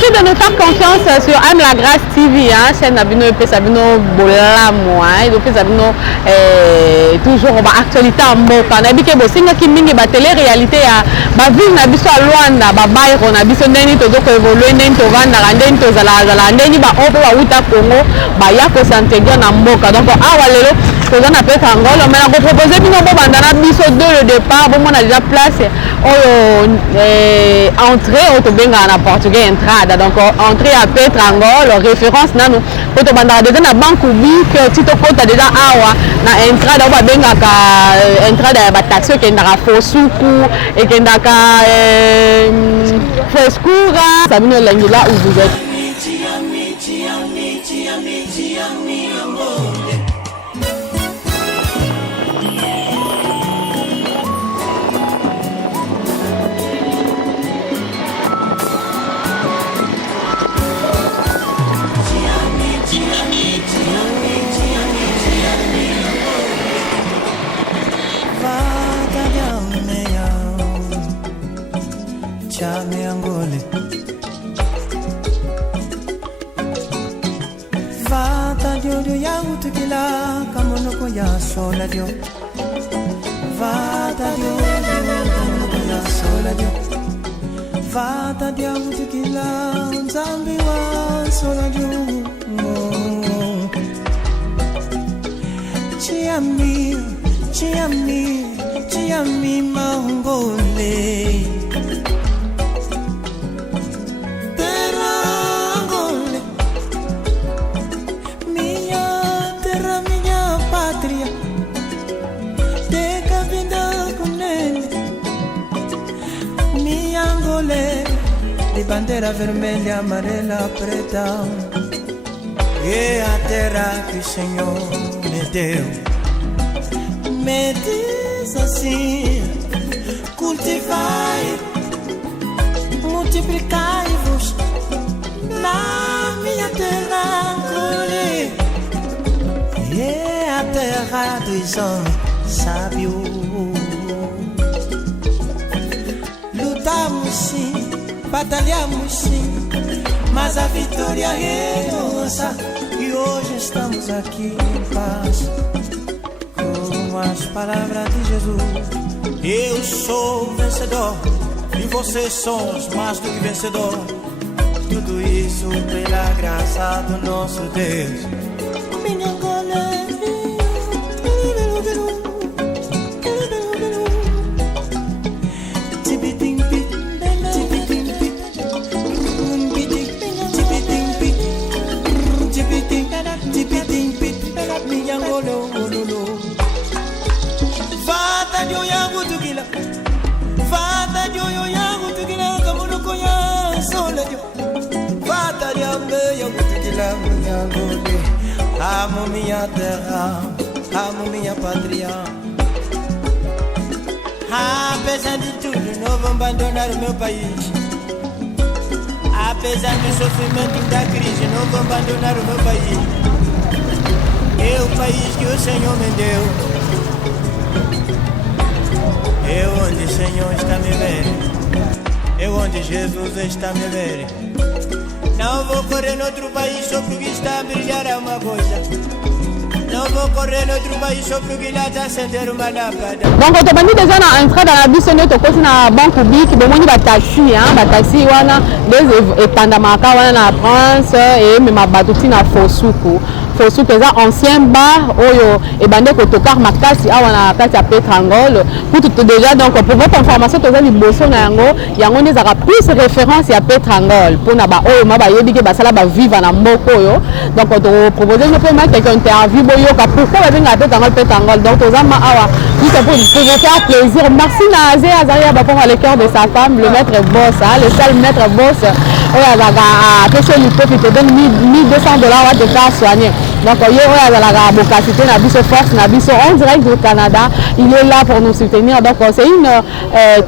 Merci de nous faire confiance sur Aime la Grâce TV, hein, chaîne Nabino et Pesabino Bolamo, et donc Pesabino toujours actualité en Moka. Nabike Bosinga qui mingi ba télé-réalité à ba ville Nabiso à Luanda, ba Bairo, Nabiso Neni to doko évoluer, Neni to Vanda, Randeni to Zala, Neni ba Opo ba Uta Congo, ba Yako s'intégrer en Moka. Donc, Awalelo, on a peut-être Angola, mais on a proposé que nous bandana biso dès le départ, bon on a déjà place entrée au benga en portugais entrada, donc entrée à Petre Angola, référence nanu, pour te bandana déjà na banque ubi que tito kota déjà awa na entrada au benga ka entrada ba taxi qui ndaka fosuku et qui ndaka frescura, ça vient là où vous êtes. Sola Dio, vada Dio, sola Dio, vada Dio, tequila, zambi wa sola Dio, chiami mangole. De bandeira vermelha, amarela, preta, e a terra que o Senhor me deu. Me diz assim: cultivai, multiplicai-vos na minha terra, colhe. E a terra dos homens sábios. Lutamos sim, batalhamos sim, mas a vitória é nossa. E hoje estamos aqui em paz, com as palavras de Jesus. Eu sou vencedor e vocês somos mais do que vencedor. Tudo isso pela graça do nosso Deus. Amo minha terra, amo minha pátria. Apesar de tudo, não vou abandonar o meu país. Apesar do sofrimento e da crise, não vou abandonar o meu país. É o país que o Senhor me deu. É onde o Senhor está me vendo. É onde Jesus está me vendo. Não vou correr em outro país só porque está a brilhar uma coisa. Não vou correr em outro país só porque lá está acender uma lâmpada. Donc on te bandit déjà na entrée dans la bus on te côté na banque publique bon moni ba taxi hein ba taxi wana des epandamaka wana na France et même ma batuti na Fosuku. Fosuku eza ancien bar oyo e bande ko tokar makasi awa na kati ya Petre Angola. Pour tout déjà donc pour votre information toza liboso na yango ne zaka plus référence ya Petre Angola pour na ba oyo ma ba yebi ke basala ba vivre na mboko oyo. Donc on te proposer nous peut mettre quelques interview boyoka pourquoi ba benga Petre Angola. Donc toza ma awa juste pour vous faire plaisir. Merci na Azé Azaria ba pour le cœur de sa femme, le maître boss, hein, le seul maître boss. Oyo azaga a pêché l'hypo qui te donne $1,200 à te faire soigner. Donc il y a la capacité, la force, en direct du Canada, il est là pour nous soutenir. Donc c'est une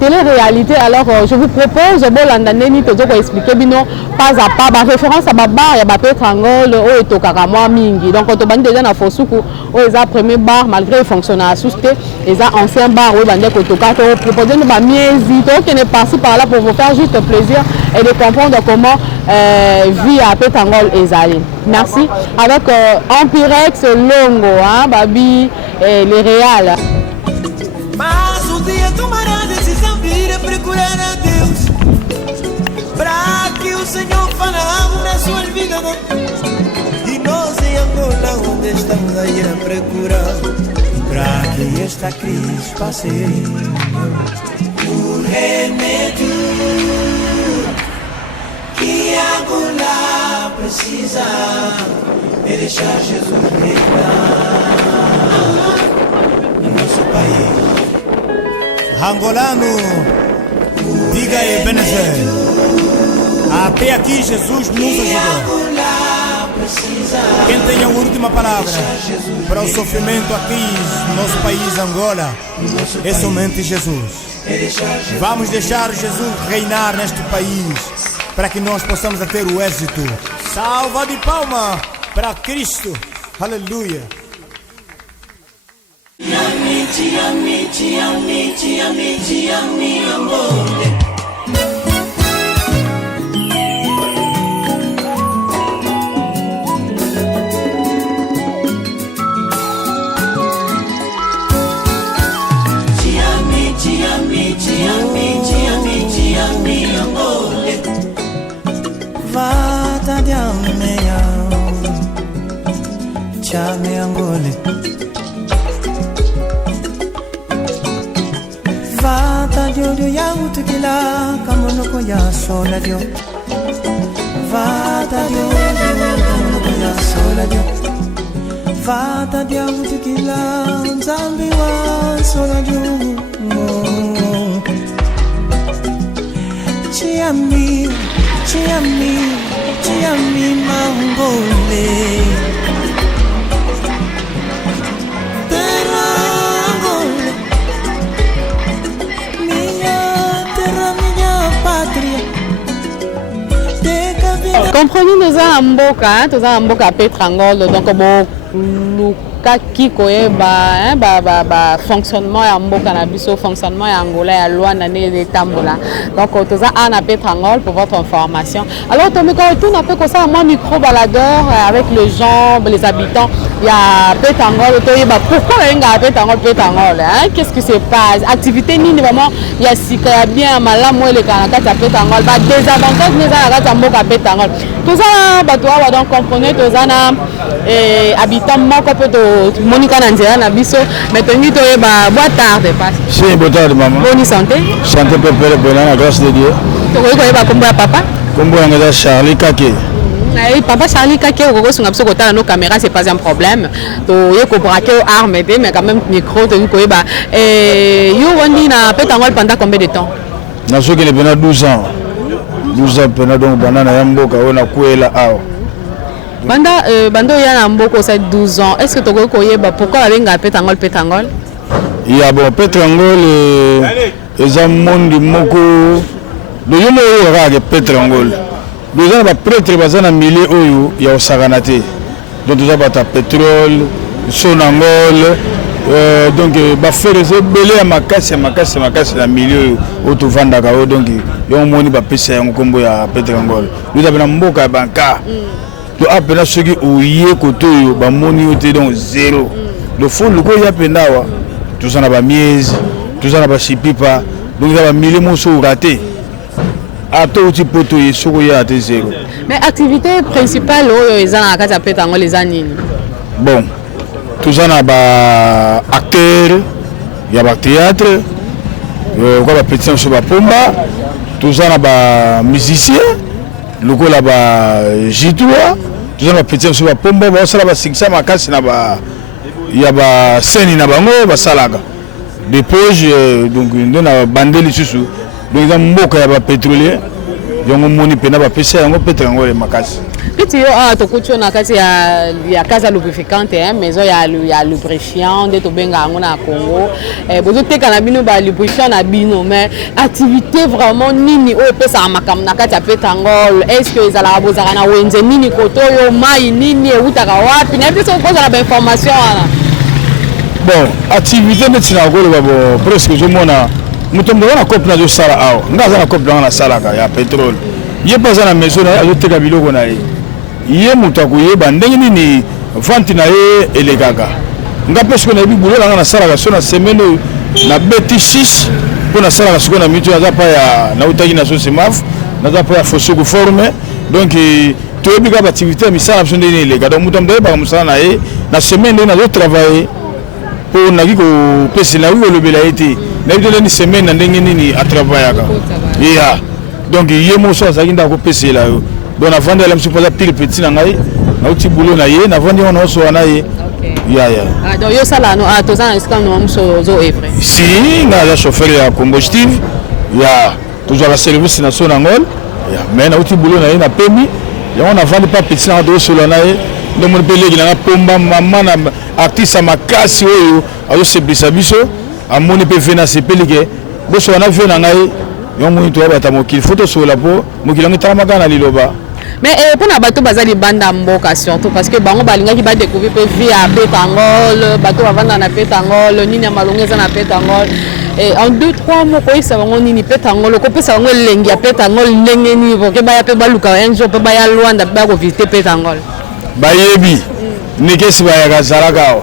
télé-réalité. Alors je vous propose de expliquer pas à pas, par référence à Babar, il y a Pétrangol, et Tokaramo Mingi. Donc on a déjà dans Fosuku, ils ont premier bar, malgré le fonctionnaire à Souste, ils ont ancien bar, où ils ont proposé de mieux qui est passé par là pour vous faire juste plaisir et de comprendre comment vit à Pétrangol et Zali. Merci. Avec Empirex Longo, hein, Babi et les Réals. Mas dia tomará decisão vir a procurar a Deus, para que o Senhor faça na sua vida. E nós em Angola, onde estamos a ir a procurar, para que esta crise passe. O remédio que Angola precisa é deixar Jesus reinar no nosso país. Angolano, diga aí, Ebenezer, até aqui Jesus nos ajudou. Quem tem a última palavra para o sofrimento aqui no nosso país, Angola, é somente Jesus. Vamos deixar Jesus reinar neste país para que nós possamos ter o êxito. Salva de palma para Cristo. Aleluia. Ti ami, amore. Ti ami, amore. Vata di amea, ti ami, amore. Vata diodo yangu tukila kamonoko ya sola dio. Vata diodo kamonoko ya sola dio. Vata diodo tukila nzambi wa sola dio. Ti ami mangole. Comprenez nous en Mboka, nous en Mboka Pétrangol, donc bon, Luka Kiko fonctionnement ya Mboka na biso, fonctionnement ya Angola ya loi nane de Tambola. Donc nous en a Pétrangol pour votre information. Alors on a fait comme ça moi micro baladeur avec les gens, les habitants. Il y a Pétrangol, pourquoi il y a Pétrangol, hein? Qu'est-ce qui se passe? Activité ni vraiment il y a si bien malam moi les Kanaka à Pétrangol, bah désavantage mais à Mboka Pétrangol. Tout ça bah donc comprenez tout ça na habitants moko peut de Monica Nanzera na biso mais tenu to bah boa tarde passe. Si boa tarde maman. Bonne santé. Santé pépère bonne la grâce de Dieu. To ko ba kombo ya papa. Kombo ya Charlie Kake. Papa Charlie Kake au Congo, sur nos caméras, c'est pas un problème. Donc, il faut braquer armes, mais quand même micro, tu vois, on a Pétrangol pendant combien de temps? Na ce qui est pendant 12 ans. 12 ans pendant donc banana yamboka on a kuela ao. Bando ya mboko ça 12 ans. Est-ce que tu connais pourquoi on a Pétrangol? Il y a bon Pétrangol les amondi moko. De yomo yora Pétrangol. Nous avons des prêtres qui sont milieu où il y a Saganate. Donc nous avons du pétrole, Sonangol, donc il faut faire belé à ma casse dans le milieu où tu vends d'accord. Donc il y a un monde qui va passer un combo à Pétrangol. Nous avons un mboka banca. Donc après ceux qui ont eu côté ba moni était donc zéro. Le fond le quoi il y a penawa. Tous en a pas mise, tous en a pas chipipa. Donc il y a un milieu monceau raté. Mais l'activité principale, ils ont les années. Bon, tous en a des acteurs, il y a des théâtres, il y a des petits sur la pomba, tous en a des musiciens, il y a des gitois, tous en a des petits sur la pomba, il y a des singsa, il y a des scènes, il y a des salaga. Des poches, donc il y a des bandels sous. Donc il y a des pétroliers, il y a des pétroliers, Piti yo tokucho na kati ya casa lubrificante maison ya lubrifiant de to benga ngona Congo bozo teka na bino ba lubrifiant na bino mais activité vraiment nini o pesa makam na kati ya Petangol est-ce que ezala bozaka na wenze nini kotoyo mai nini utaka wapi na biso koza na information wana bon activité neti na golo babo presque je mona mutombo na coupe na zo sala awo ngaza na coupe na sala ka ya pétrole ye paza na maison na zo teka biloko na ye mutaku ye bandenge nini vente na ye elegaka nga pesko na bibulo na sala ka so na semaine na beti 6 pour na sala ka so na mitu na pa ya na utaki na so semaf na pa ya fosuku forme donc to ebika activité misala so ndeni elega donc mutombo ba musala na ye na semaine na zo travailler pour na kiko pesi na wo lobela ete na bito ni semaine na ndenge nini a travailler ka ya donc ye mo so azaki ndako pesi la yo donc avant de la monsieur posa pile petit na ngai na uti boulot na ye na vandi on so na ye ya donc yo sala no tozana esika no mso zo evre si na la chauffeur ya combustible ya toujours la service na so na ngol ya mais na uti boulot na ye na pemi ya on avant pas petit na do so na ye donc mon pelegi na pomba mama na artiste makasi oyo ayo se bisabiso amoni pe vena se pelike bo so na vena ngai yo mo to ba ta mokili photo so la po mokili ngi tamaka na liloba. Mais pour na bato bazali banda mboka surtout parce que bango balinga ki ba découvrir pe vie à Petangol bato bavanda na Petangol nini malongeza na Petangol et en 2-3 mots ko isa bango nini Petangol ko pesa bango lengi ya Petangol ndenge ni bo ke ba ya pe baluka un jour pe ba ya Luanda ba ko visiter Petangol bayebi nikesi ba ya gazalaka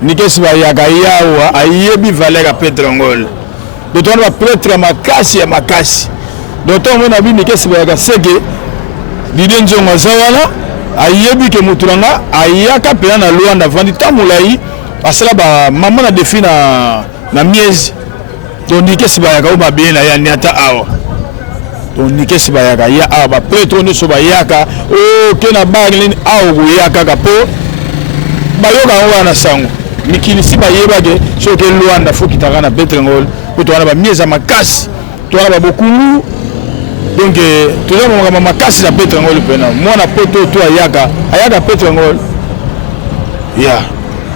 nikesi ba ya gayawa ayebi valeur ya Petangol de ton va prêtre makasi ya makasi donc on mona bi nikesi ba ya gasege Didien Zongo Zawala, ayebi ke mutulanga, ayaka pena na Luanda vandi tamulai, asala ba maman na défi na miezi. Donc nike sibayaka ba bien na ya niata awa. Donc nike sibayaka ya awa ba prêtre ne so ba yaka, o ke na bagli awa go yaka ka po. Ba yoka wana sango. Mikili siba yeba ke so ke Luanda fo kitaka na Petangol, ko to wana ba miezi makasi. To wana ba bokulu. Donc tout le monde m'a cassé la Petangol pena moi na poto to ayaka Petangol ya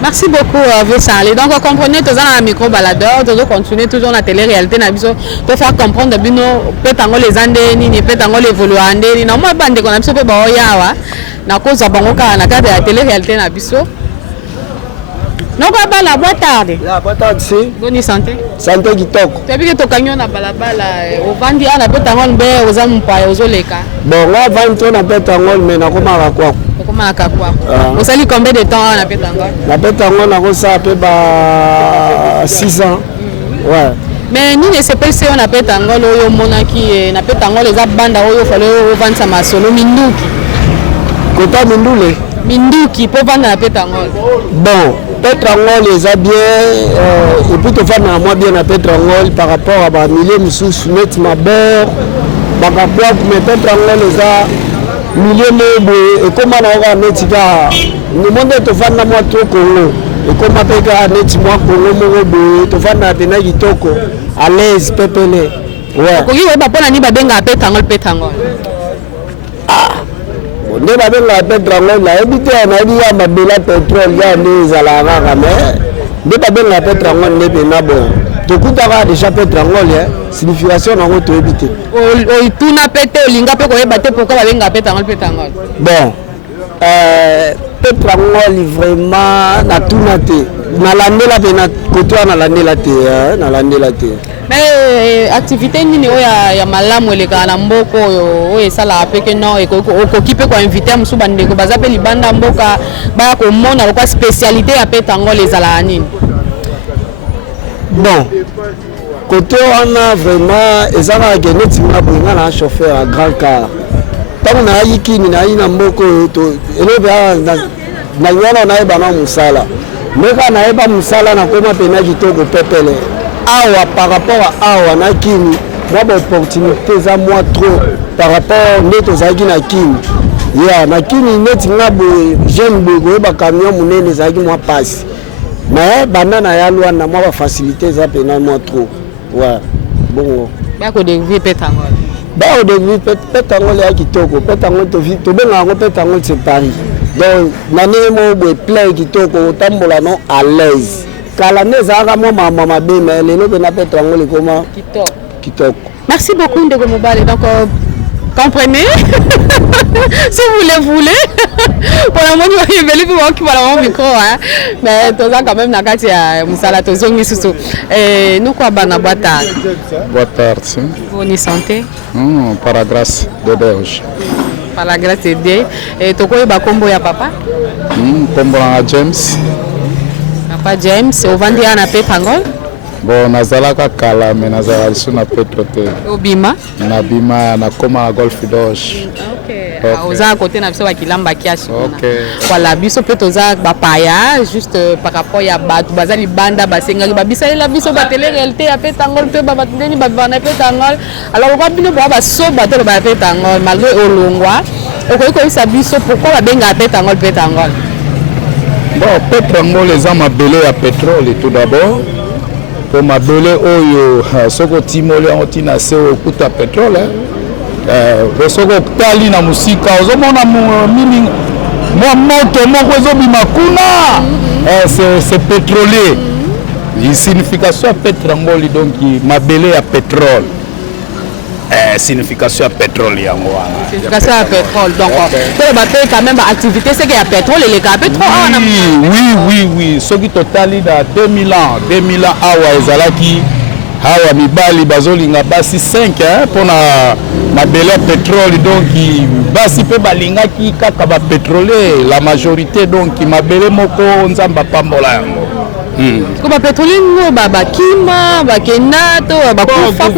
merci beaucoup Vessali donc comprenez tous dans la micro baladeur de continuer toujours la télé réalité na biso pour faire comprendre bino Petangol les ande ni Petangol évoluer ande ni na moi bande ko na biso pe ba yawa na cause bango ka na cadre ya télé réalité na biso. Non pas la boîte tarde. La boîte tarde c'est. Bonne santé. Santé kitoko. Tu as vu que ton camion na balabala au vandi ana Petangol mbe ozamu pa ozoleka. Bon, là vandi na Petangol mais na koma kwa. Koma kwa. Vous savez combien de temps na Petangol? Na Petangol na ko ça pe ba 6 ans. Ouais. Mais ni ne se peut se on a Petangol oyo monaki na Petangol les banda oyo fallait au vendre sa masolo minduki. Kota mindule. Minduki pour vendre na Petangol. Bon. Petangol les a bien et puis tu fais moi bien à Petangol par rapport à ma milieu sous mettre ma bord par rapport mais Petangol les a milieu et comment on va mettre ça le monde te fait na moi trop Congo et comment peut ga mettre moi Congo mo te fait na tena kitoko à l'aise pepele ouais ko yi ba pona ni ba benga Petangol nde babenga Petangol na ebite na di ya mabela pétrole ya nezala kaka mais nde babenga Petangol nde pena bon tokutaka déjà Petangol signification nango toyebi te tuna pete olinga pe koyeba te pourquoi babenga Petangol bon Petangol vraiment na tuna te nalandela pe na koto nalandela te mais activité nini ya malamu eleka na mboko oyo esala apeke non okoki pe ko inviter musu bandeko baza pe libanda mboka ba ko mona kwa spécialité ya Petangol ezala nini. Bon côté wana vraiment ezala ke neti na bonga na chauffeur à grand car tango na yikini na ina mboko to elobe na nyana na eba na musala meka na eba musala na koma pena kitoko pepele awa par rapport à awa na kini moi opportunité za moi trop par rapport neto zaki na kini ya na kini neti ngabo jeune bogo ba camion munene zaki moi passe mais banana ya Luanda moi ba facilité za pena moi trop ouais bon ba ko découvrir Petangol Bah au début Pétangol est kitoko, Pétangol to benga ngo Pétangol c'est Paris. Donc nani mo boy plein kitoko tambola non à l'aise. Kala neza mo mama be mais lelo be na Pétangol comment kitoko. Merci beaucoup Ndeko Mobale. Donc comprenez si vous voulez pour le moment il y a beaucoup qui va micro hein mais tout ça quand même na kati ya musala tozongi susu et nous quoi bana boa tarde bonne santé par la grâce de Dieu par la grâce de Dieu et toko ba kombo ya papa kombo na James au vandi na Pétangol. Bon, nazalaka kala mais nazala lisu na Petrote. Obima? Na bima na koma Golf Doge. OK. Oza côté na biso ba kilamba kiashi. OK. Voilà, biso pe toza ba paya juste par rapport ya batu bazali banda basenga ba bisalela biso ba télé réalité ya Pétangol pe ba batindeni ba bana Pétangol. Alors kwa bino ba so ba tolo ba Pétangol malgré olongwa. Okoki sa biso pourquoi ba benga Pétangol. Bon, Pétangol les ama belé à pétrole tout d'abord. Pour ma belé oyo soko timole ontina se okuta pétrole soko tali na musika ozomona mini moi moto moko ezobima kuna c'est pétrolier. La signification Pétangol donc ma belé à pétrole. Signification pétrole yango wana. Signification à pétrole donc quand même activité c'est qu'il y a pétrole et les cas pétrole. Oui soki totali da 2000 ans awa ezalaki awa mibali bazolinga basi 5 hein pona mabele pétrole donc basi pe balingaki kaka ba pétrolier la majorité donc mabele moko nzamba pambola yango. Comme pétrolier baba kima bakenato bakufa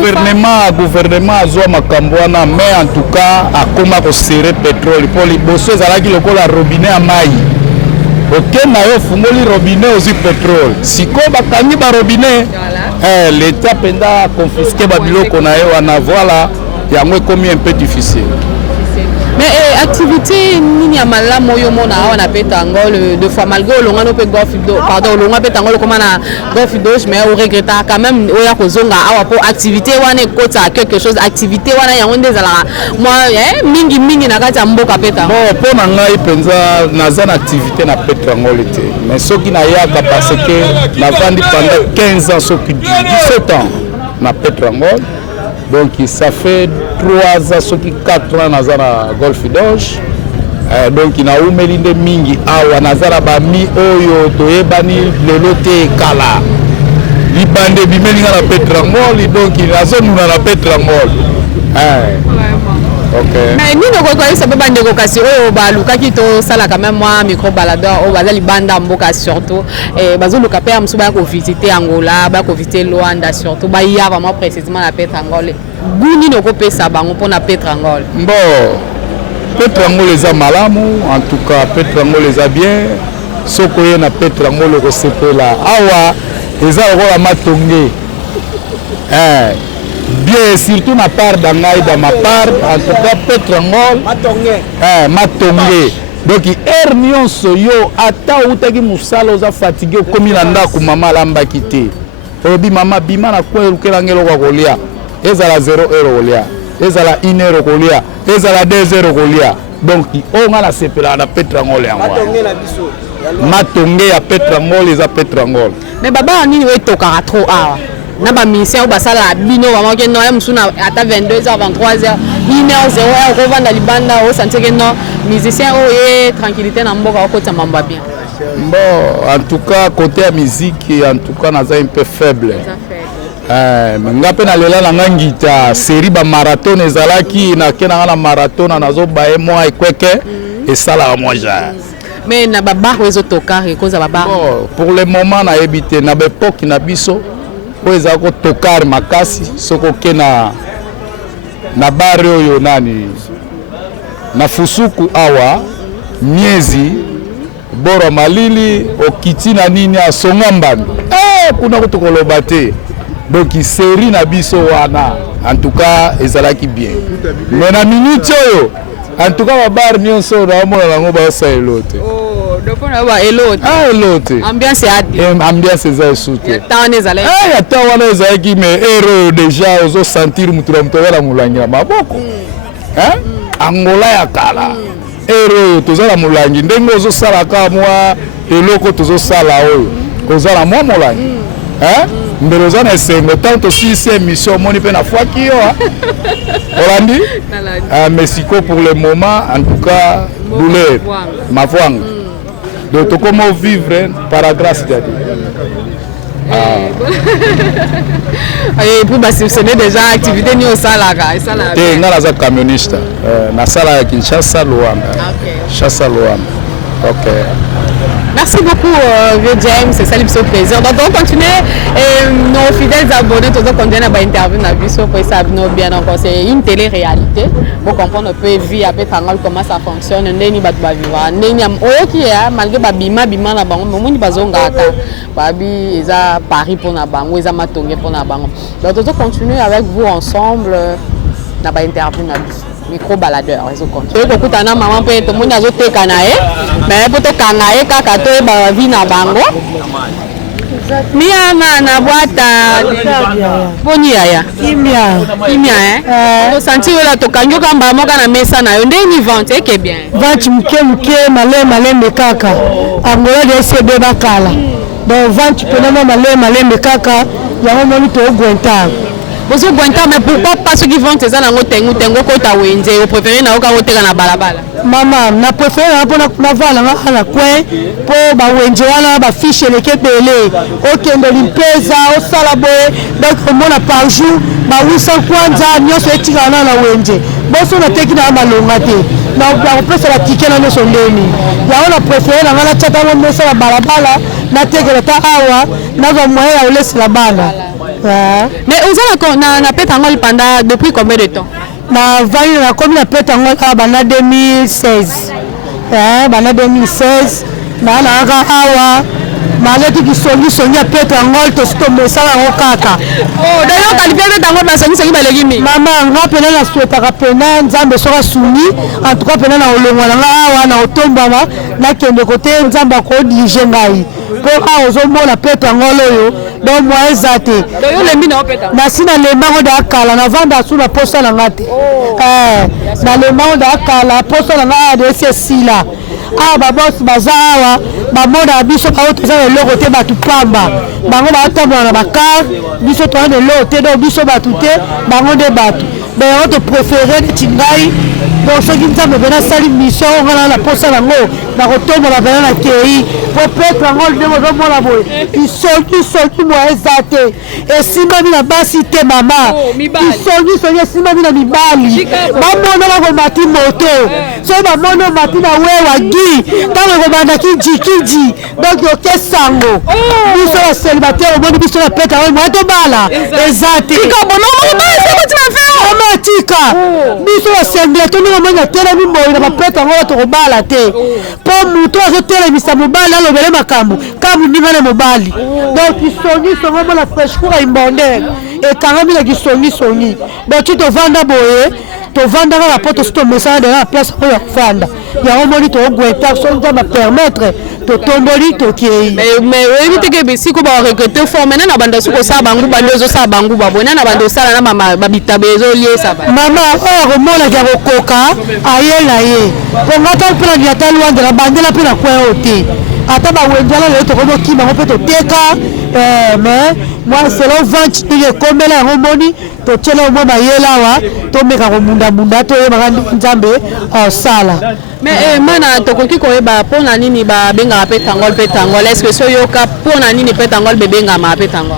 gouvernement azwa makambo wana mais en tout cas akoma ko serrer pétrole pour liboso ezalaki lokola robinet ya mai. OK na yo fungoli robinet ozi pétrole siko bakangi ba robinet l'état penda confisquer ba biloko na yo wana voilà yango ekomi un peu difficile. Mais activité nini ya malamu oyo mona awa na Pétangol deux fois malgré olonga no pe Golf Doge pardon olonga Pétangol comme na Golf Doge mais on regrette quand même oya kozonga awa pour activité wana ekota quelque chose activité wana yango ndezala moi mingi na kati ya mboka Pétangol. Bon pour na ngai penza naza na activité na Pétangol te mais soki na yaka parce que na vandi pendant 15 ans soki 17 ans na Pétangol. Donc ça fait 3 ans, soki 4 ans nazana Golf Doge. Donc il a umelinde mingi awa nazara ba mi oyo toyebani lelo te kala. Libande bimelinga na Pétangol donc il a zone na Pétangol. OK. Mais nous ne reconnaissons pas de vocation au baluka qui to sala quand même moi micro baladeur au bazali banda mboka surtout et bazo luka pe amsuba ko visiter Angola ba ko visiter Luanda surtout ba ya vraiment précisément la Pétangol guni no ko pesa bango pona Pétangol. Bon Pétangol les a malamu en tout cas Pétangol les a bien soko ye na Pétangol ko sepela awa eza ko matonge bien surtout ma part d'angaï dans ma part en tout cas Pétangol matongé donc hernion soyo ata utaki musala oza fatigué komi na ndako mama lamba kité obi mama bima na kwa elukela ngelo kwa kolia ezala 0 euro kolia ezala 1 euro kolia ezala 2 euro kolia donc on a la sepela na Pétangol yango matongé ya Pétangol eza Pétangol mais baba nini we tokara trop awa na ba mission ou basala bino vraiment que non musuna ata 22h 23h 1h0 ko vanda libanda o sentir que non musicien o tranquillité na mboka ko tamamba bien. Bon en tout cas côté la musique en tout cas naza un peu faible. Ngape na lela na ngita série ba marathon ezalaki na kena na marathon nazo bae moi ekweke et ça là moi ja. Mais na baba rezo toka cause baba. Bon pour le moment na habité na époque na biso eza ko tokar makasi soko kena na bare oyo nani na fusuku awa miezi bora malili okiti na nini asonga mbami kuna kutokoloba te donc série na biso wana en tout cas ezalaki bien mais na minute oyo en tout cas ba bar nyonso na mona nango ba sa elote Donc on a elote. Ah elote. Ambiance ate. Ambiance za soute. Tane zale. Ya tawana za ki me ero déjà ozo sentir mutura mutobela mulangi na maboko. Angola ya kala. Ero tozala mulangi ndenge ozo sala ka mwa eloko tozo sala oyo. Ozala mwa mulangi. Mbeloza na esengo tanto si émission moni pe na fwaki yo. Olandi? Mexico pour le moment en tout cas douleur. Mavwanga. Donc to comment vivre par la grâce de Dieu. Et puis bah si vous avez déjà activité ni au salaga, et ça là. T'es ngala za camioniste. Na sala ya Kinshasa Luanda. OK. Kinshasa Luanda. OK. Merci beaucoup, James, c'est ça le plaisir. Donc, on continue et nos fidèles abonnés, tous qu'on donne à interview, bien encore. C'est une télé-réalité. Pour comprendre un peu vie après comment ça fonctionne. Neni batba vivre. Neni am qui est malgré babima bima na bango, mais moni bazonga ata. Babi eza Paris pour na bango, eza matonge pour na bango. Donc, on continue avec vous ensemble na ba interview na biso. Micro baladeur ils ont continué kokutana maman pe to moni azoteka na ye mais poto kanga ye kaka to ba vi na bango mia na boîte boni yaya kimia to senti wala to kanjo kamba moka na mesa na yo ndeni vente ke bien vente mke malé kaka angola de CB bakala donc vente pena malé kaka ya moni to gwenta. Vous avez mais pourquoi pas ceux qui vont te dire tengo kota wenze vous préférez na oka hôtel na balabala maman na préféré na vala na kwe po ba wenze wana ba fiche le kebele okende limpeza o salabo donc mona par jour ba 800 kwanza nyoso etika na wenze boso na teki na malonga te na ba pesa la ticket na nyoso ndeni ya ona préféré na ngala chata mo mesa la balabala na tegela ta awa na zo moya ya olesi la bala. Mais vous avez Pétangol pendant depuis combien de temps? Na vaille na comme na Pétangol bana 2016. Bana 2016 na awa malaki kisongi Pétangol to stombe sala okaka. Oh d'ailleurs qualifié Pétangol na songi balegi mi. Mama ngapena na souhaitaka pena nzambe soka suni en tout cas pena na olongwa na awa na otombama na kende côté nzambe ko dirige ngai. Pour ozomona Pétangol oyo donc moi ezate na sina le mango da kala na vanda suna posa na ngate na le mango da kala posa na ngade c'est sila ba boss bazawa ba moda biso ba oto za le côté ba tupamba bango ba tambola na bakar biso to na le côté do biso ba tuté bango de batu ben auto préféré de tingai donc ce qui nzambe bena sali mission ngala la posa na ngo na kotomba ba bena na kei pour Pétangol de mo mona boy ils sont moi ezate et simami na basi te mama ils sont simami na mibali ba mona ba ko mati moto so ba mona mati na wewa gi tango ko banda kiji donc yo kesango biso la célibataire mo biso na Pétangol mo to bala ezate tika bono mo ba c'est tu vas faire amatika biso la semble to no mo na tela mi mo na Pétangol to ko bala te po muto zo tela mi sa mobali alobele makambo kabu ndingana mobali donc kisongi songo la fraîcheur imbonde et kangami la kisongi donc tu te vanda boye to vanda la poto sto message de la place pour la fanda ya omoni to gweta so za ba permettre to tomboli to kei mais éviter que bisi ko ba recruter former na banda suko sa bangu bando zo sa bangu ba bona na bando sala na mama babita bezo lié ça mama o mona ja kokoka ayela ye ko ngata pela dia talwa de la bandela pela kwa ote ata ba wenjala le to ko ki ba ko to teka mais moi selon 20 tu comme la homoni to tshela mo ba yela wa to meka ko munda to ye ba nzambe sala mais mana to koki ko eba pona nini ba benga Pétangol est-ce que so yoka pona nini Pétangol bebenga ma Pétangol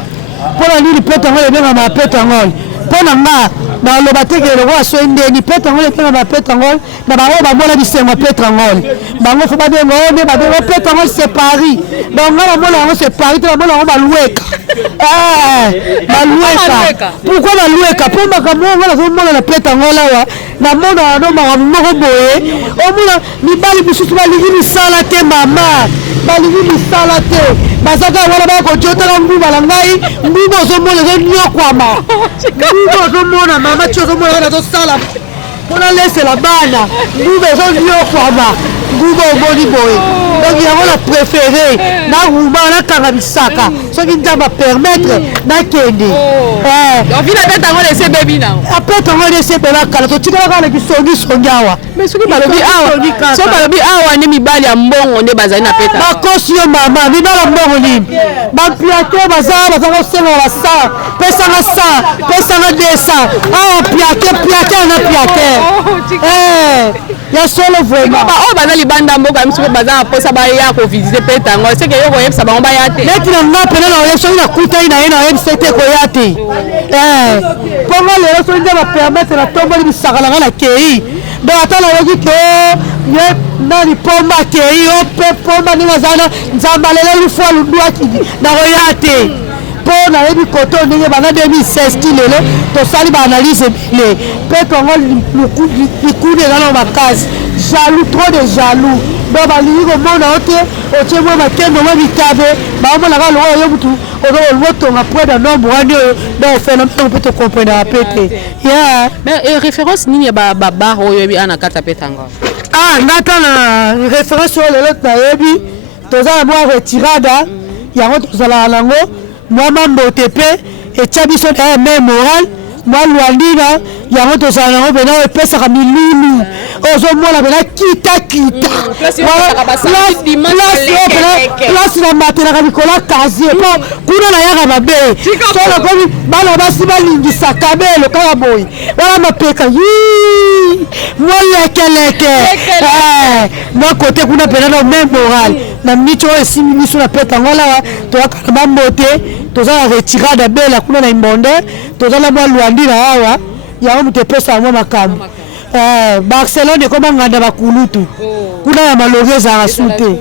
pona nini Pétangol benga ma Pétangol pona nga na lo bateke le roi so ndeni Pétangol benga ma Pétangol na ba ba mona bisenga Pétangol bango fo ba benga on ba benga Pétangol c'est Paris donc nga mona c'est Paris to mona ba lueka balueka pourquoi balueka po makambo ngala so mona na Pétangol wa na mona no moko boye o mona mibali bisusu balingi misala te mama balingi misala te bazaka wana ba ko jotala nguba la ngai nguba zo mona zo nyokwama nguba zo mona mama chozo mona na zo sala pona laisser la bana nguba zo nyokwama nguba oboni boye donc yango na préféré na ruma na kanga bisaka soki nzamba permettre na kende vina peta ngo laisser baby na apeta ngo laisser beba kala to tika kala kisongi songawa mais soki balobi awa so balobi awa ne mibali ya mbongo nde bazali na peta bakosi yo mama mibala mbongo nini bapiate bazala kosenga basa pesanga 200 awa piate na piate ya solo vraiment oyo baza libanda mboka misuku baza na posa baya kovisite peta ngo seke yo koyebisa bango baya te neti na nga pene na oyebi soki nakutai na ye na oyebisa te koya te mpongo lelo soki nde bapermetre na tomboli bisaka na nga na kei donc ata nayoki ke ye nani pomba akei o mpe pomba ndenge azala na nzamba lelo lifo alundwaki na koya te mpo nayebi koto ndenge bana 2016 ti lelo tosali baanalyse ebele mpe tongo likuni eza na makasi jaloux trop de jaloux donc balingi komona o te otie mwa makendo mwa bitabe baomonaka longo oyo mutu ozokotonga près da nombre wani oyo donc ofenameno mpe tocomprendaka mpe te mais référence nini ya babar oyo yebi ana kati ya petango ngata na référence oyo lelo nayebi toza na mwa retirada yango tozalaka nango mwa mambote mpe etya biso na ya mai moral mwa lwandina yango tozala nango mpena oyo epesaka milulu ozomona mpena kita place na matelaka likolo ya kazie mpo kuna nayaka mabe solokomi bana basi balingisaka be elokaka boye wana mapeka molekeleke mwa kote kuna mpena na mai moral na miniti oyo esimi miso na petango lawa toyaka na bambote toza na retirade abela kuna na imbonde toza na mwa lwandi na awa yango moto epesaka mwa makambo barcelone ekoma nganda bakulutu kuna ya malori ezalaka su te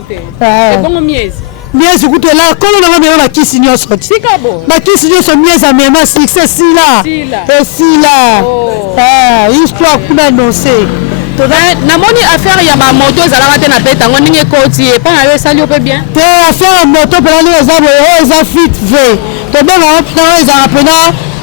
miezi kutu ela kolo nango mema bakisi nyonso ti bakisi nyonso miezi amema succès esila histoire kuna annonce namoni affaire ya bamoto ezalaka te na petango ndenge ekoti epona yo esali yo mpe bien te affaire ya moto mpena ndenge eza boye oyo eza fit v tobengaka mpena oyo ezalaka mpena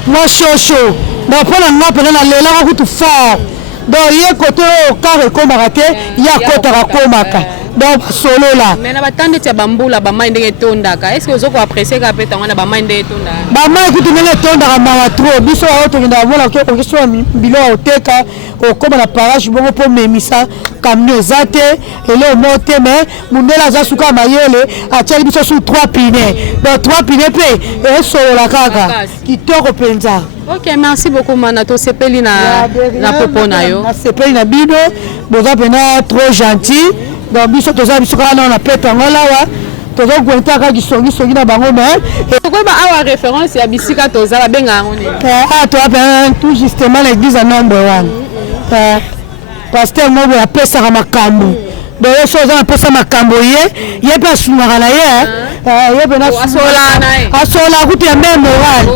mwa shosho donc mpona nga mpena nalelaka kutu fort donc ye kote oyo kare ekomaka te ye akotaka komaka donc basolola mais na batande ti ya bambula bamai ndenge etondaka est ce que ozoko apprécie kaka petango na bamai ndenge etondaka bamai kutu ndenge etondaka mawa tro biso oyo tokendaka mona okeswa bilo ya oteka okoma na parage bongo mpo memisa camion eza te eloo mo te mais mundele aza suka mayele atiali biso su 3 pine donc 3 pine mpe esolola kaka kitoko mpenza ok merci beaucoup mana tosepeli na popo na yo nasepeli na bino boza mpena trop gentil donc biso toza biso kaka nao na petango lawa tozogwentaka kisongisongi na bango mais tokoyeba awa référence ya bisika toza babengaka yango nini toza mpena tout justement l'église ya nombre 1 paster mobo apesaka makambo donc ye so oza napesa makambo ye mpe asungaka na ye ye mpena asolaka kutu ya mai moral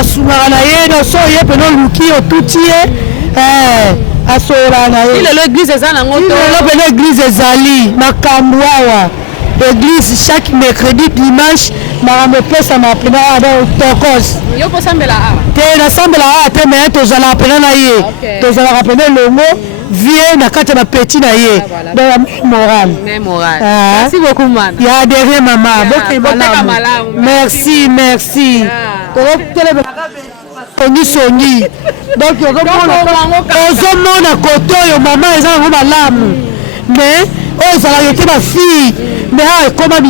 asungaka na ye donc so ye mpena oluki otuti ye asolaka na ye lelo église eza nango to lelo mpena église ezali makambo awa église chaque mercredi dimanche makambo epesamaka mpena donc tokos yo kosambela awa te nasambela awa te mais tozalaka mpena na ye tozalaka mpena elongo vie na kati ya bapeti na ye donc moral merci beaucoup man ya derrière mama bokemalamu merci songisongi donc ozomona kote oyo mama eza nango malamu mais oyo ezalaka ete bafille mais awa ekoma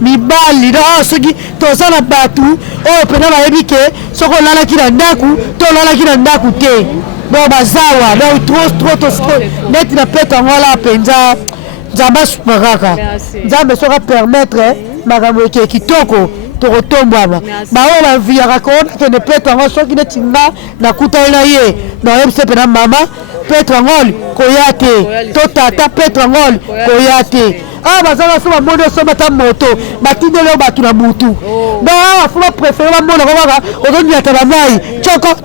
mibali donc soki toza na bato oyo mpena bayebi ke soki olalaki na ndaku to olalaki na ndaku te donc bazawa donc trop neti na petango ala mpenza nzambe asuka kaka nzambe soki apermettre makambo eke kitoko tokotombwama baoyo baviyaka koona kende petango soki neti nga nakutani na ye naoyebisa mpena mama petrangole koya te to tata petrangole koya te awa bazala so bamoni oso bata moto batindeli oyo bato na butu donc awa fo bapréfere bamonako kaka ozonyata bamai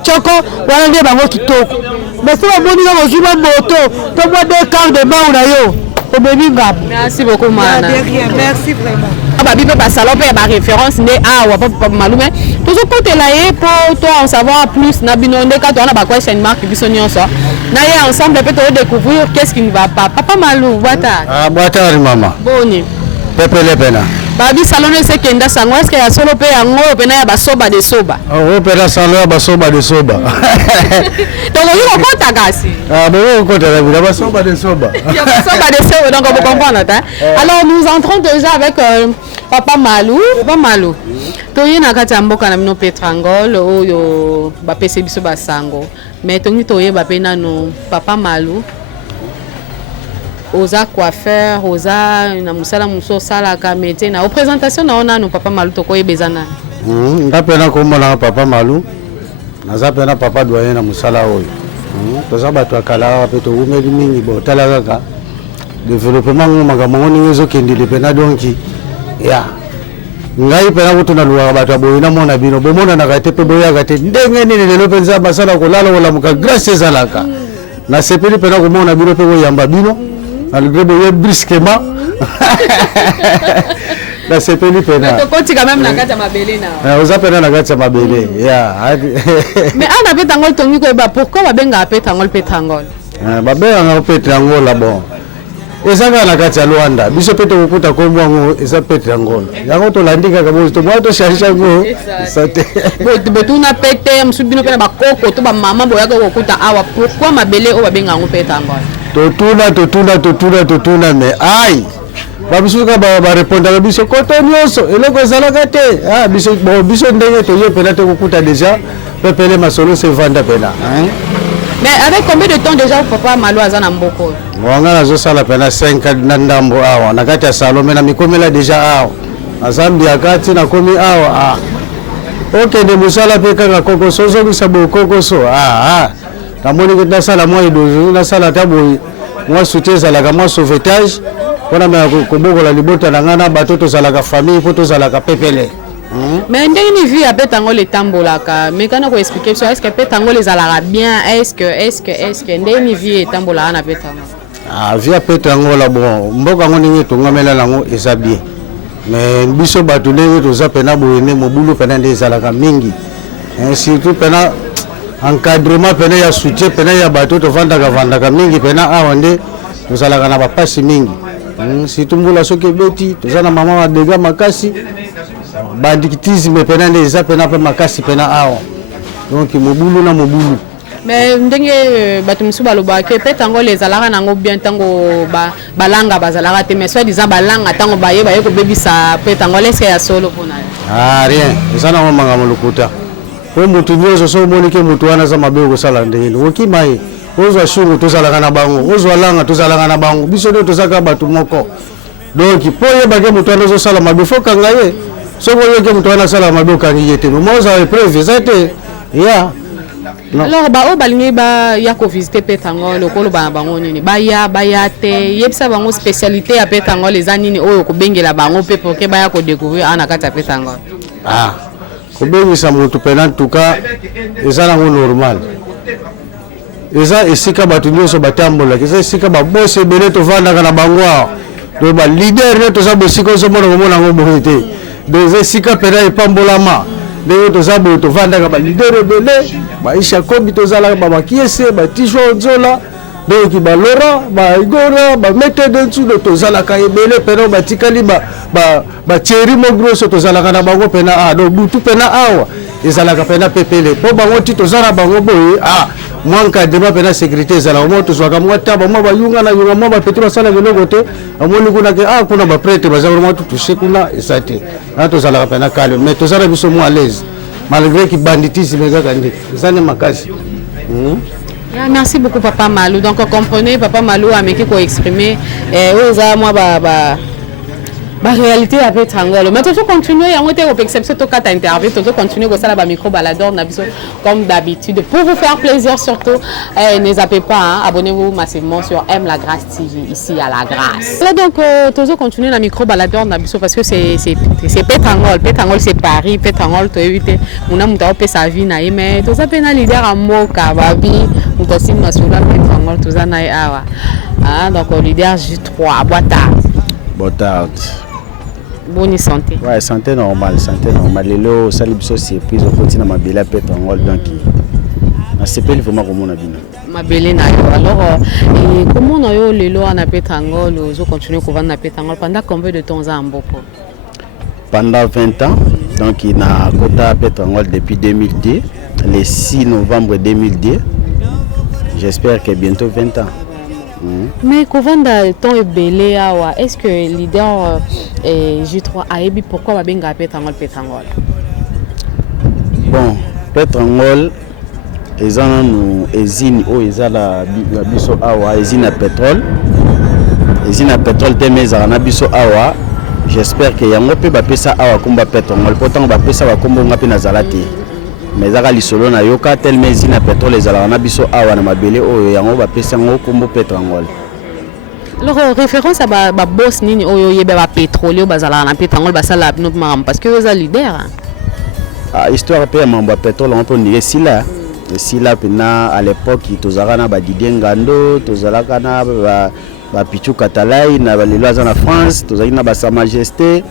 coko wana nde bango kitoko mais so bamoni kaka ozwi bamoto to mwa 2 quart de mau na yo omemi ngambo merci beaucoup mana merci vraiment babi pe ba salon pe ba référence ne awa papa malume toujours côté là et pour toi en savoir plus na bino ndeka to na ba question mark biso nyonso na ye ensemble peut te découvrir qu'est-ce qui ne va pas papa Malou bata bata mama boni pepele pena babi salon c'est kenda sango est-ce que ya solo pe yango pena ya basoba de soba o pena salon ya basoba de soba donc on y compte kasi bon compte la basoba de soba ya basoba de soba donc vous comprenez alors nous entrons déjà avec papa Malou toye na kati ya mboka na bino Petrangol oyo bapese biso basango mais tongi toye bapena no papa Malou oza coiffeur oza na musala muso sala ka métier na présentation na ona no papa Malou to koye bezana ngapena ko mona papa Malou naza pena papa doyen na musala oyo toza bato akala pe to umeli mingi bo tala kaka développement makambo ngoni ngezo kendile pena donki ya ngai pena kutu na luwa bato boyina mona bino bomona na kate pe boya kate ndenge nini lelo penza basala kolala wala muka grâce zalaka na sepeli pena ko mona bino pe boyamba bino malgré boye brusquement na sepeli pena to koti quand même na kati ya mabele na oza pena na kati ya mabele ya mais ana Petrangol tongi ko ba pourquoi ba benga Petrangol ba benga Petrangol la bon ezanga na kati ya Luanda biso pete kokuta ko mwango eza Petrangol yango to landika ka bozo to mwato sharisha go sate botu na pete msubino pena bakoko to ba mama boya ko kokuta awa pourquoi mabele o ba benga ngo Petrangol totuna mais ai babiso ka ba répondre biso koto nyonso eloko ezalaka te biso ndenge to ye pena te kokuta déjà pepele masolo se vanda pena mais avec combien de temps déjà papa Malou azana mboko wanga nazo sala pena 5 na ndambo awa na kati ya salome na mikomela déjà awa azambi akati na komi awa ok de musala pe kaka koko sozo bisabo koko so namoni que na sala moi dozo na sala tabo moi soutien zalaka moi sauvetage wana me kobokola libota na ngana bato to zalaka famille poto zalaka pepele mais ndenge ni vie à Petrangol le tambolaka mais kana ko expliquer so est-ce que Petrangol les zalaka bien est-ce que ndenge ni vie tambolaka na Petrangol vie à Petrangol la bon mboka ngoni ngi tungamela lango eza bien mais biso bato ndenge to za pena boyene mobulu pena ndenge zalaka mingi surtout pena encadrement pena ya soutien pena ya bato to vandaka mingi pena awande to zalaka na bapasi mingi surtout mbula soki beti to za na mama wa dega makasi bandikitisme pena ndeza pena pe makasi pena awa donc mobulu na mobulu mais ndenge bato misu baloba ke Petrangol ezalaka nango bien tango balanga bazalaka te mais soit disant balanga tango baye ko bebisa Petrangol est-ce ya solo pona rien ezana ngo mangamo lokuta po mutu nyozo so monike mutu wana za mabe ko sala ndenge okimai ozwa shungu to zalaka na bango ozwa langa to zalaka na bango biso do to zaka bato moko donc po ye bage mutu wana zo sala mabe fo kanga ye so ko ye ke mutu wana sala mabe ko kangi yete mo za preuve zate ya alors o balingi ba ya ko visiter Petrangol lokolo ba bango nini ba ya te yebisa bango spécialité ya Petrangol les anini oyo ko bengela bango pe pour que ba ya ko découvrir ana kata Petrangol ko bengisa mutu pena en tout cas ezala ngo normal eza esika bato nyonso batambola eza esika babose ebele tovandaka na bango awa to ba leader ne toza bosika ozomona komona ngo boye te donc eza esika pena epambolama ndenge toza boye tovandaka balider ebele baisha kobi tozalaka bamakiese batisho nzola donc balora baigora bamete de nsu do tozalaka ebele pena batikali batieri mogroso tozalaka na bango pena donc butu pena awa ezalaka pena pepele po bango ti tozala bango boye mwa encadrement pena sécurité ezalaka mwa tozwaka mwa taba mwa bayunga na yunga mwa bapeti basala biloko te amoni kuna ke kuna baprêtre baza vraiment touché kuna eza te tozalaka pena calme mais tozala biso mwa à l'aise malgré que banditisme ezaka nde eza ne makasi. Merci beaucoup Papa Malou. Donc comprenez Papa Malou a meki ko exprimer oza moi ba réalité à Petrangol. Mais toujours continuer on était au exception to kata interview toujours continuer ko sala ba micro balador na biso comme d'habitude pour vous faire plaisir surtout ne zappez pas abonnez-vous massivement sur M La Grâce TV ici à La Grâce. Là donc toujours continuer la micro balador na biso parce que c'est Petrangol c'est Paris Petrangol to éviter mona muta pe sa vie na mais to zape na leader a moka babi muta sim masula Petrangol to za na awa donc leader J3 boitard Bonne santé. Ouais, santé normale. Lelo sali biso surprise au continent mabela Petra Ngol donc na sepeli vraiment comme on a bien. Mabele na yo. Alors comment na yo lelo na Petra Ngol ozo continuer ko vendre na Petra Ngol pendant combien de temps en Mboko? Pendant 20 ans. Donc il a quota Petra Ngol depuis 2002, le 6 novembre 2002. J'espère que bientôt 20 ans. Mais comment ton ebele awa est-ce que leader J3 a ebi pourquoi ba benga Petra Ngol? Bon, Petra Ngol ezana nous ezini o ezala biso awa ezina pétrole. Ezina pétrole temeza na biso awa. J'espère que yango pe ba pesa awa komba Petra Ngol pourtant ba pesa ba kombo ngapi na zalati. Mais zaka lisolo na yoka tellement ezina pétrole ezala na biso awa na mabele oyo yango ba pesa ngo kombo Petra Ngol. Alors référence à ba boss nini oyo yebe ba pétrole bazala na Petra Ngol basala no maram parce que vous êtes leader. Ah histoire pe mamba pétrole on peut dire si là pena à l'époque tozaka na ba Didier Ngando tozalaka na ba Pichu Katalai na ba lelo za na France tozaki na ba Sa Majesté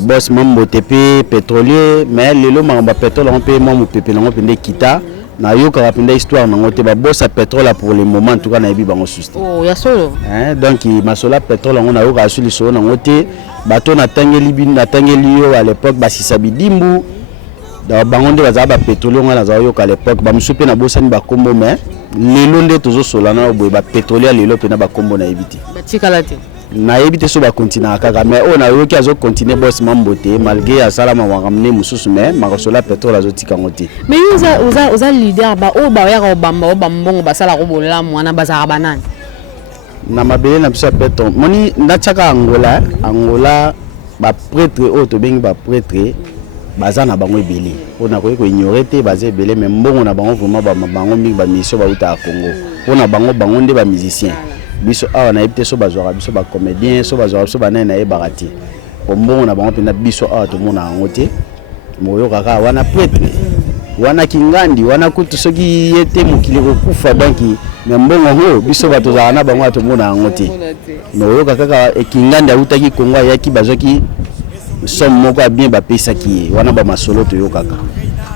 boss mambo TP pétrolier mais lelo mamba pétrole on peut mo pepe na ngopende kita na yoka rapenda histoire na ngote ba boss à pétrole pour le moment en tout cas na yebi bango suste. Oh ya solo. Donc masola pétrole on a yoka asuli so na ngote bato na tangeli yo à l'époque ba Sisabi Dimbu da bango nde bazaba pétrolier on a za yoka à l'époque ba musupe na bosani ba kombo mais lelo nde tozo solana boye ba pétrolier lelo pe na ba kombo na yebiti. Ba tikalate. Na yebite so ba continuer kaka mais on a yoki azo continuer boss mambote malgré asala ma ramener mususu mais makosola pétrole azo tika ngoti. Mais uza leader ba o ba ya obamba o bambongo basala ko bolela mwana bazara banani. Na mabele na biso pétrole moni ndachaka Angola ba prêtre o to bengi ba prêtre bazana bango ebele. On a ko ignorer te bazé ebele mais mbongo na bango vraiment ba bango mingi ba mission ba uta Congo. On a bango nde ba musicien. Biso awa na yebite so bazwaka biso ba comédien so bazwaka biso ba nana ebarati bombongo na bango pena biso awa to mona ngote moyo kaka wana prêtre wana kingandi wana kutu soki yete mokili ko kufa donc na mbongo ho biso bato za na bango to mona ngote moyo kaka ekingandi utaki Kongo yaki bazwaki som moko bien ba pesa ki wana ba masolo to yo kaka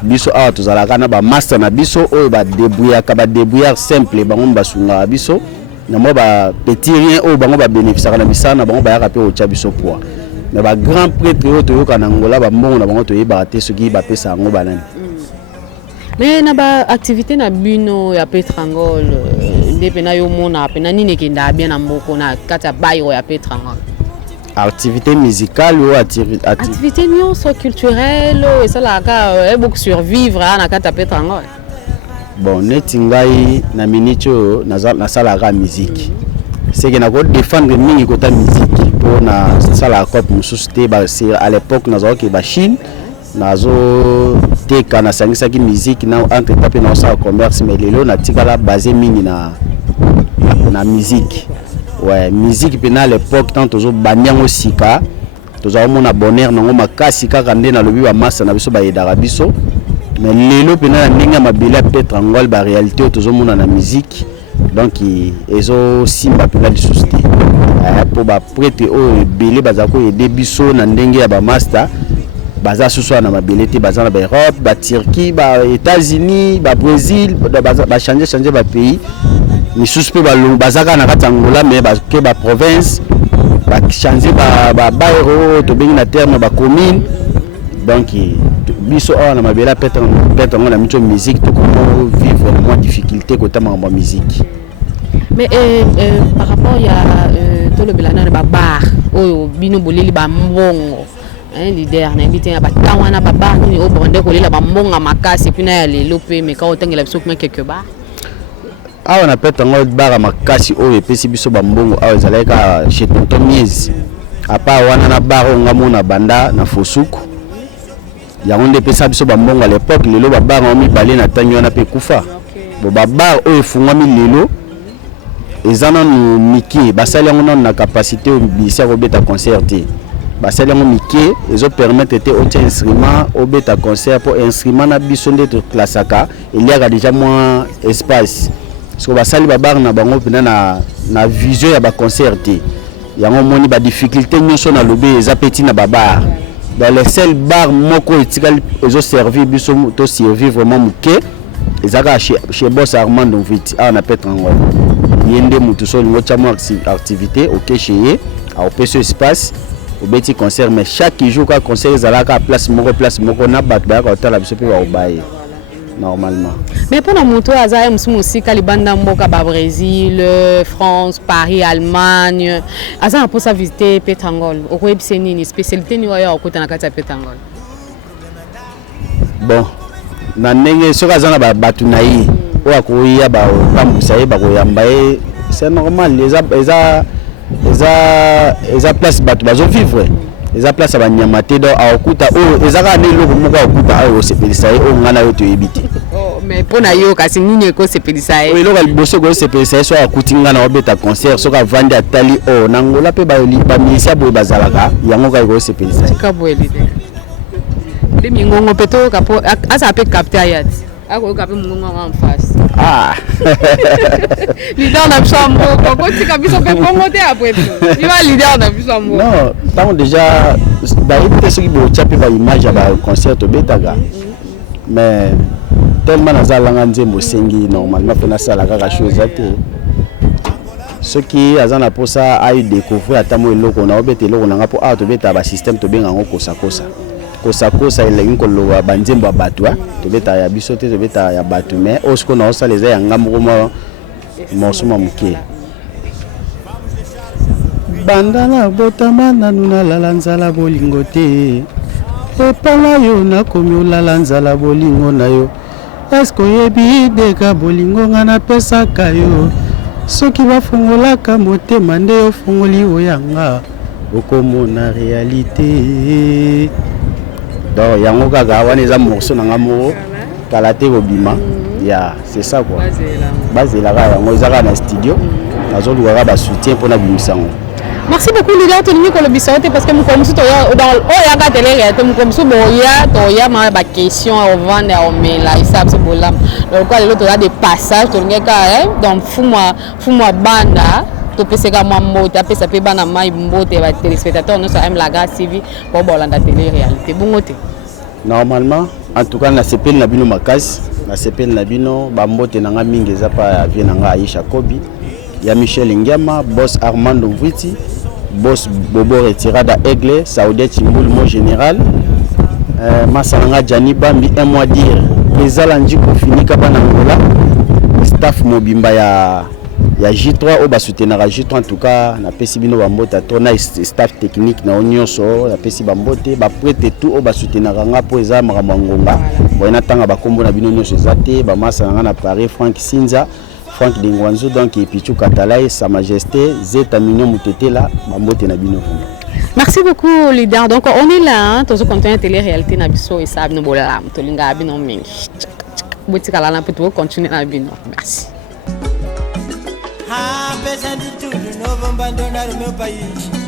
biso awa to zalaka na ba master na biso oyo ba débrouillard simple bango basunga biso na mo ba petit rien o bango ba bénéficier na misana bango ba ya pe o chabiso poa mais ba grand prêtre o to yoka na Angola ba mbongo na bango to yeba te soki ba pesa ngo banani. Mais na ba activité na bino ya Petra Ngol ndepe na yo mona pe na nini kenda bien na mboko na kata bayo ya Petra Ngol. Activité musicale ou activité nyonso culturelle et ça la ka beaucoup survivre na kata Petra Ngol. Bon neti ngai na minicho na sala ga musique c'est que na ko défendre mingi kota musique pour na sala cop mususu te ba c'est à l'époque na zo ke ba Chine nazo te kana sangisa ki musique na entre taper na sala commerce mais lelo na tikala basé mingi na musique ouais musique pena à l'époque tant tozo banyango sika tozo mona bonheur nango makasi kaka nde na lobi ba massa na biso ba yedara biso. Mais lelo pena ndenge mabila Petra Ngol ba réalité tozo mona na musique donc ezo simba pena di susté pour ba prêtre o belé bazako aider biso na ndenge ya ba master baza susu na mabele te baza na ba Europe ba Turquie ba États-Unis ba Brésil ba changer ba pays ni suspect ba bazaka na Angola mais ba ke ba province ba changer ba bairo to bengi na terme ba commune donc biso na mabela Petra Ngol na micho musique to comment vivre moins difficulté côté ma musique. Mais par rapport ya to le belana ba bar oyo bino boleli ba mbongo leader na invité ba tawana ba bar ni o bonde ko lela ba mbonga makasi pina ya lelo pe mais quand on tengela biso kuma quelque part awa na Petra Ngol bar makasi oyo epesi biso ba mbongo awa ezalaka chez tonton Mies apa wana na bar ngamona banda na Fosuku yango nde pesa biso ba mbongo à l'époque lelo ba bar ngomi balé na tangi wana pe kufa bo ba bar oyo fungwami lelo ezana no miki basali yango na capacité obisa ko beta concert te basali yango miki ezo permettre te o instrument o beta concert pour instrument na biso nde to classaka il y a déjà moins espace parce que basali ba bar na bango pena na vision ya ba concert te yango moni ba difficulté nyonso na lobé eza petit na babar dans les seuls bars moko etikali ezo servir biso to servir vraiment muke ezaka chez boss Armando Mviti a na Petre Ngol yende mutu so lingo chamo activité OK chez ye a opé espace au beti concert mais chaque jour ka concert ezalaka place moko na bat ba ka tala biso pe ba obaye normalement. Mais pendant mon tour, Aza aussi Calibanda Mboka, Brésil, France, Paris, Allemagne. Aza pour ça visiter Pétrangol. Au Web c'est une spécialité ni au côté na kata Pétrangol. Bon, na ndenge soka Aza na batu na yi. O akoya ba tambusa ye ba koyambaye. C'est normal, les place batu bazo vivre. Les place à Nyamate do a okuta o ezaka ne loko moko okuta a o sepelisa e o ngana yo to ebiti. Oh mais pona yo kasi nini ko sepelisa e. O loko liboso ko sepelisa e so akuti ngana obeta concert so ka vandi atali o nangola pe ba yoli ba misia boy bazalaka yango ka ko sepelisa e. Ka boy lide. Le mingongo peto ka po asa pe capter ayat. Ako ka pe mungongo en face. Ah. Leader na chambre ko tika biso pe promoter après. Tu vas leader na chambre. Non, donc déjà d'ailleurs ce qui bo chaper ba image ba concert to betaga. Mais tellement nazalanga nzembo sengi normalement pe na sala kaka chose ate. Ce qui azana pour ça a eu découvrir atamo eloko na obete eloko na ngapo a to beta ba système to benga ngo kosa ile ngolo wa banzembo abatu to beta ya bisote to beta ya batu mais osko na osa les ya ngambo mosuma muke bandana botama nanu na lalanzala bolingo te epala yo na komi olala nzala bolingo na yo esko yebi deka bolingo ngana pesa kayo soki bafungolaka motema nde ofungoli oyanga okomona réalité donc yango kaka wana eza morceau na ngamo kalate kobima ya c'est ça quoi bazela ka yango ezaka na studio nazoluka ba soutien pour na bimisango. Merci beaucoup leader to ko lobisa parce que mukomsu to ya dans o ya ka télé réalité mukomsu boya to ya ma ba question au vendre au mela isa so bolam donc quoi le to ya des passages to ngeka donc fumwa banda to peseka mmote apesa pe bana mai mbote ba téléspectateurs no sa la grâce TV pour bolanda télé réalité bongote. Normalement en tout cas na sepel na bino makasi na sepel na bino ba mbote na nga mingi za pa vie na nga Aisha Kobi ya Michel Ngiama boss Armando Mviti boss Bobo Retirada Aigle Saoudia Chimbul mon général Masalanga Jani Bambi un mois dire ezala njiko finika bana ngola staff mobimba ya J3 au ba soutenir J3 en tout cas na pesi bino ba mbota to na staff technique na onyoso na pesi ba mbote ba prêter tout au ba soutenir nga po eza makamwangonga boina tanga ba kombo na bino nyonso zate ba Masalanga na Paris Frank Sinza Frank Dingwanzo donc et Pichu Katalai Sa Majesté Zeta Mignon Mutetela Mambote na bino. Merci beaucoup leader. Donc on est là hein, toujours continuer télé réalité na biso et ça no bola to linga bino mingi. Botika la na peut continuer na bino. Merci. Ah, besoin de tout, nous vamos abandonar o meu país.